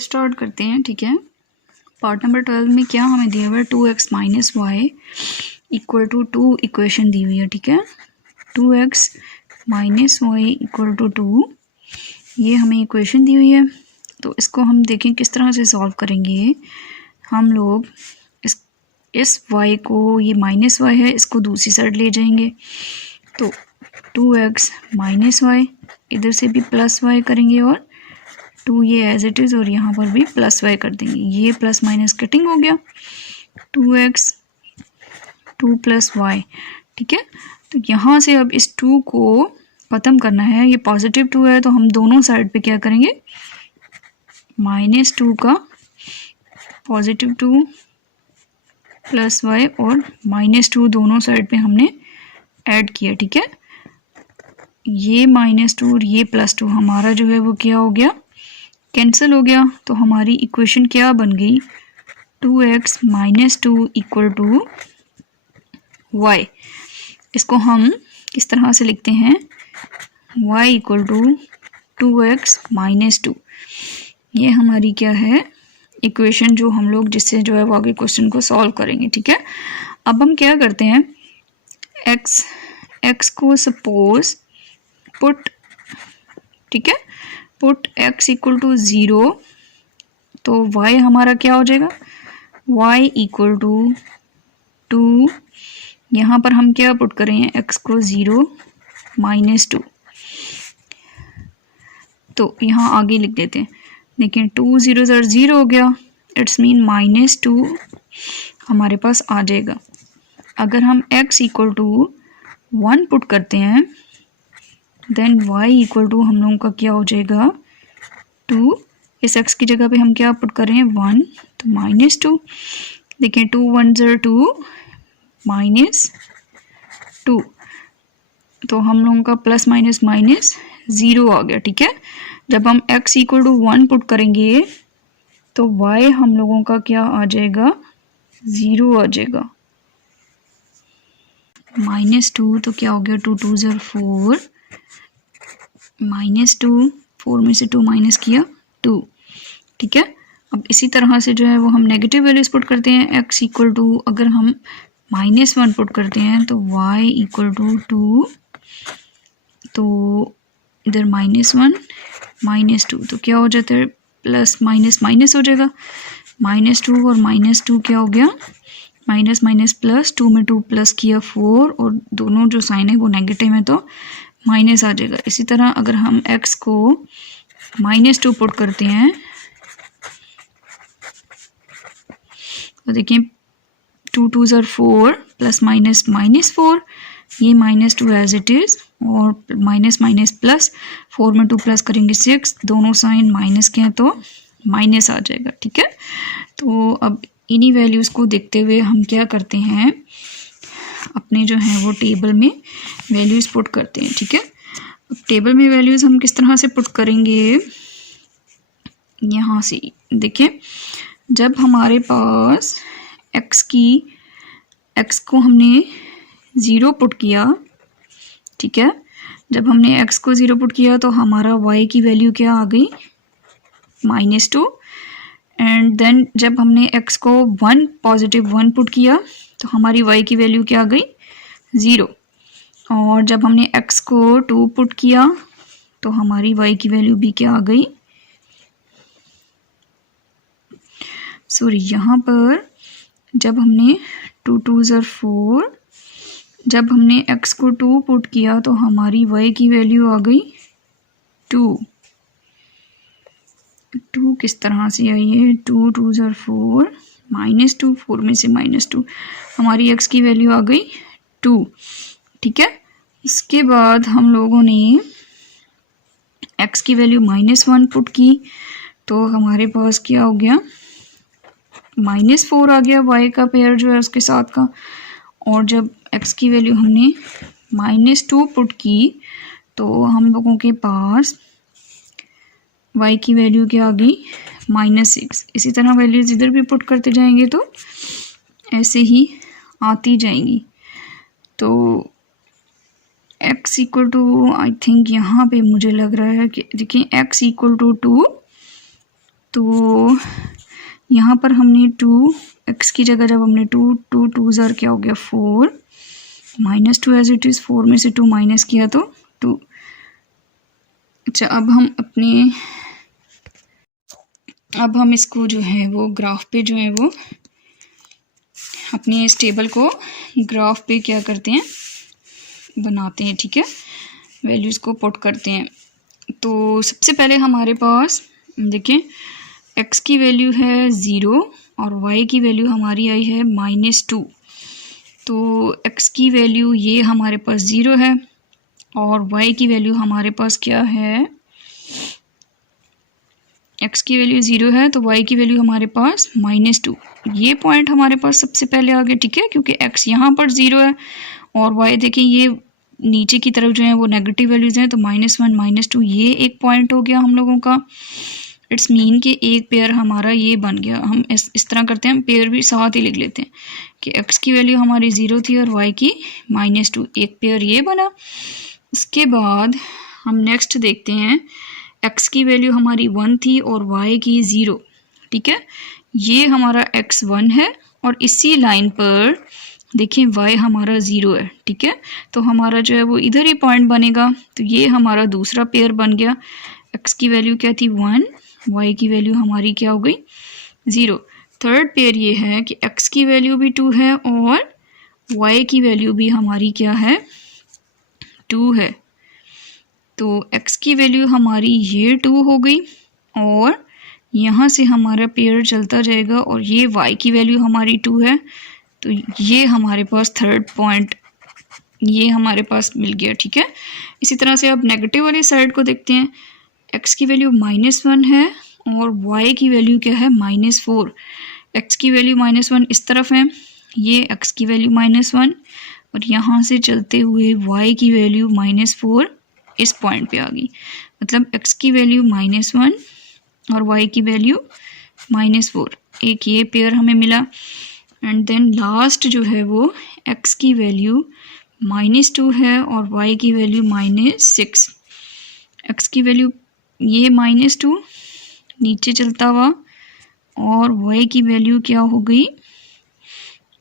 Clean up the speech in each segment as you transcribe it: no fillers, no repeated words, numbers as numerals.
Start करते हैं। ठीक है, पार्ट नंबर 12 में क्या हमें दिया हुआ है, 2x minus Y equal to 2 equation दी हुई है। ठीक है, 2x minus Y equal to 2 ये हमें इक्वेशन दी हुई है। तो इसको हम देखें किस तरह से सॉल्व करेंगे। हम लोग इस y को, ये माइनस वाई है, इसको दूसरी साइड ले जाएंगे। तो 2x माइनस वाई, इधर से भी प्लस वाई करेंगे और 2 ये एज इट इज़, और यहाँ पर भी प्लस वाई कर देंगे। ये प्लस माइनस कटिंग हो गया, 2x 2 प्लस वाई। ठीक है, तो यहाँ से अब इस 2 को ख़त्म करना है। ये पॉजिटिव 2 है तो हम दोनों साइड पे क्या करेंगे, -2 का पॉजिटिव 2 प्लस वाई और -2 दोनों साइड पे हमने ऐड किया। ठीक है, ये -2 और ये +2 हमारा जो है वो क्या हो गया, कैंसिल हो गया। तो हमारी इक्वेशन क्या बन गई, 2x minus 2 equal to Y. इसको हम किस तरह से लिखते हैं, y equal to 2x minus 2। ये हमारी क्या है, इक्वेशन जो हम लोग जिससे जो है वो आगे क्वेश्चन को सॉल्व करेंगे। ठीक है, अब हम क्या करते हैं, x को सपोज पुट, ठीक है, पुट x इक्वल टू 0, तो y हमारा क्या हो जाएगा, y इक्वल टू 2। यहाँ पर हम क्या पुट करें, x को 0 -2, तो यहाँ आगे लिख देते हैं। देखिए 2 0 0 हो गया, इट्स मीन -2 हमारे पास आ जाएगा। अगर हम x इक्वल टू 1 पुट करते हैं, देन y इक्वल टू हम लोगों का क्या हो जाएगा, 2। इस x की जगह पे हम क्या पुट कर रहे हैं, 1, तो -2। देखिए 2 1 2 -2, तो हम लोगों का प्लस माइनस माइनस 0 आ गया। ठीक है, जब हम x इक्वल टू 1 पुट करेंगे तो y हम लोगों का क्या आ जाएगा, 0 आ जाएगा। -2 तो क्या हो गया, 2 2 4, -2, 4 में से 2 माइनस किया 2। ठीक है, अब इसी तरह से जो है वो हम नेगेटिव वैल्यूज पुट करते हैं। x इक्वल टू, अगर हम -1 पुट करते हैं तो y इक्वल टू 2, तो इधर -1 -2, तो क्या हो जाता है, प्लस माइनस माइनस हो जाएगा, -2 और -2 क्या हो गया, माइनस माइनस प्लस, 2 में 2 प्लस किया 4, और दोनों जो साइन है वो नेगेटिव है तो माइनस आ जाएगा। इसी तरह अगर हम x को -2 पुट करते हैं तो देखिए 2 2 4 प्लस माइनस -4, ये -2 एज इट इज़, और माइनस माइनस प्लस, 4 में 2 प्लस करेंगे 6, दोनों साइन माइनस के हैं तो माइनस आ जाएगा। ठीक है, तो अब इन्हीं वैल्यूज़ को देखते हुए हम क्या करते हैं, अपने जो है वो टेबल में वैल्यूज़ पुट करते हैं। ठीक है, अब टेबल में वैल्यूज़ हम किस तरह से पुट करेंगे, यहाँ से देखिए, जब हमारे पास x को हमने 0 पुट किया, ठीक है, जब हमने x को 0 पुट किया तो हमारा y की वैल्यू क्या आ गई, -2, एंड देन जब हमने x को 1 पॉजिटिव 1 पुट किया तो हमारी y की वैल्यू क्या आ गई, 0, और जब हमने x को 2 पुट किया तो हमारी y की वैल्यू भी क्या आ गई, सॉरी, यहाँ पर जब हमने 2 2 4, जब हमने x को 2 पुट किया तो हमारी y की वैल्यू आ गई 2। 2 किस तरह से आई है, 2 2 4 -2, 4 में से -2, हमारी x की वैल्यू आ गई 2। ठीक है, इसके बाद हम लोगों ने x की वैल्यू -1 पुट की तो हमारे पास क्या हो गया, -4 आ गया, y का पेयर जो है उसके साथ का, और जब x की वैल्यू हमने -2 पुट की तो हम लोगों के पास y की वैल्यू क्या आ गई, -6। इसी तरह वैल्यूज इधर भी पुट करते जाएंगे तो ऐसे ही आती जाएंगी। तो x equal to, I think यहाँ पे मुझे लग रहा है कि देखिए x इक्वल टू 2 तो यहाँ पर हमने 2x की जगह जब हमने 2 ज़र क्या हो गया 4 -2 एज इट इज़, 4 में से 2 माइनस किया तो 2। अच्छा, अब हम इसको जो है वो ग्राफ पे जो है वो अपने इस टेबल को ग्राफ पे क्या करते हैं, बनाते हैं। ठीक है, वैल्यूज़ को पुट करते हैं। तो सबसे पहले हमारे पास देखें x की वैल्यू है 0 और y की वैल्यू हमारी आई है -2। तो x की वैल्यू ये हमारे पास 0 है और y की वैल्यू हमारे पास क्या है, x की वैल्यू 0 है तो y की वैल्यू हमारे पास -2। ये पॉइंट हमारे पास सबसे पहले आ गया। ठीक है, क्योंकि x यहाँ पर 0 है और y देखें ये नीचे की तरफ जो है वो नेगेटिव वैल्यूज़ हैं, तो -1 -2 ये एक पॉइंट हो गया हम लोगों का। इट्स मीन कि एक पेयर हमारा ये बन गया। हम इस तरह करते हैं, हम पेयर भी साथ ही लिख लेते हैं कि x की वैल्यू हमारी 0 थी और y की -2, एक पेयर ये बना। उसके बाद हम नेक्स्ट देखते हैं, x की वैल्यू हमारी 1 थी और y की 0। ठीक है, ये हमारा x 1 है और इसी लाइन पर देखिए y हमारा 0 है। ठीक है, तो हमारा जो है वो इधर ही पॉइंट बनेगा। तो ये हमारा दूसरा पेयर बन गया। x की वैल्यू क्या थी 1, y की वैल्यू हमारी क्या हो गई 0। थर्ड पेयर ये है कि x की वैल्यू भी 2 है और y की वैल्यू भी हमारी क्या है 2 है। तो x की वैल्यू हमारी ये 2 हो गई और यहाँ से हमारा पेयर चलता जाएगा और ये y की वैल्यू हमारी 2 है। तो ये हमारे पास थर्ड पॉइंट ये हमारे पास मिल गया। ठीक है, इसी तरह से अब नेगेटिव वाली साइड को देखते हैं। x की वैल्यू -1 है और y की वैल्यू क्या है -4। x की वैल्यू -1 इस तरफ है, ये x की वैल्यू -1 और यहाँ से चलते हुए y की वैल्यू -4 इस पॉइंट पे आ गई। मतलब x की वैल्यू -1 और y की वैल्यू -4, एक ये पेयर हमें मिला। एंड देन लास्ट जो है वो x की वैल्यू -2 है और y की वैल्यू -6। x की वैल्यू ये -2 नीचे चलता हुआ और y की वैल्यू क्या हो गई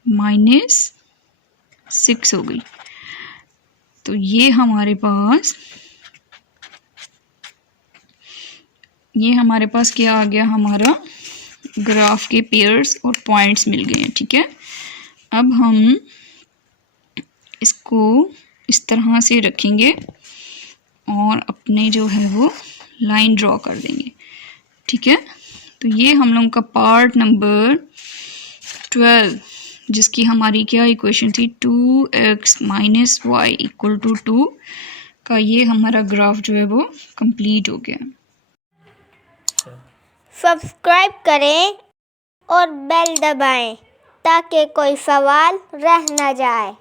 -6 हो गई। तो ये हमारे पास क्या आ गया, हमारा ग्राफ के पेयर्स और पॉइंट्स मिल गए हैं। ठीक है, अब हम इसको इस तरह से रखेंगे और अपने जो है वो लाइन ड्रॉ कर देंगे। ठीक है, तो ये हम लोगों का पार्ट नंबर 12 जिसकी हमारी क्या इक्वेशन थी 2x - y = 2 का ये हमारा ग्राफ जो है वो कंप्लीट हो गया। सब्सक्राइब करें और बेल दबाएं ताकि कोई सवाल रह न जाए।